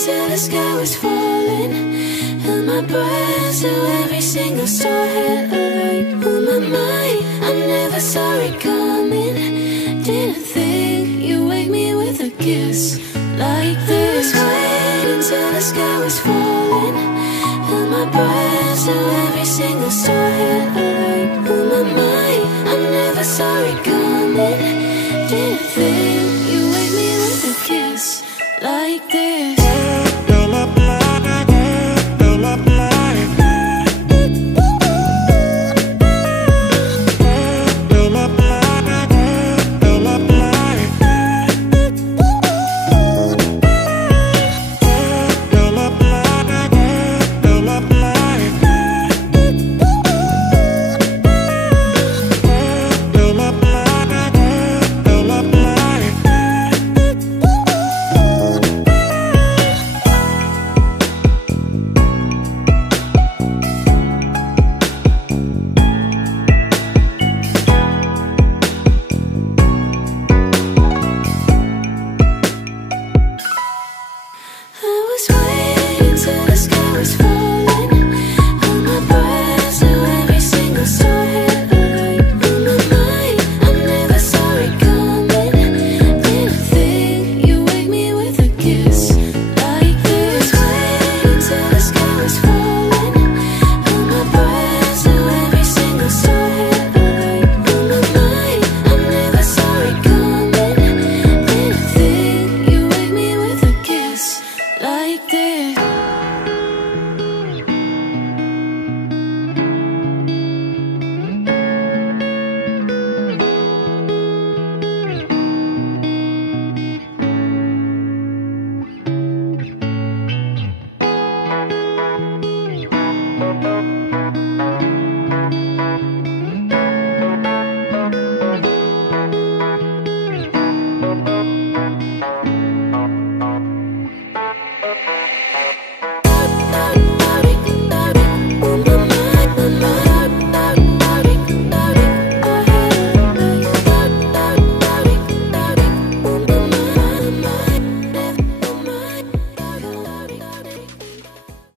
until the sky was falling. Held my breath till every single star had a light on my mind. I never saw it coming. Didn't think you'd wake me with a kiss like this. Wait until the sky was falling. Held my breath till every single star had a light on my mind. I never saw it coming. Didn't think you'd wake me with a kiss like this.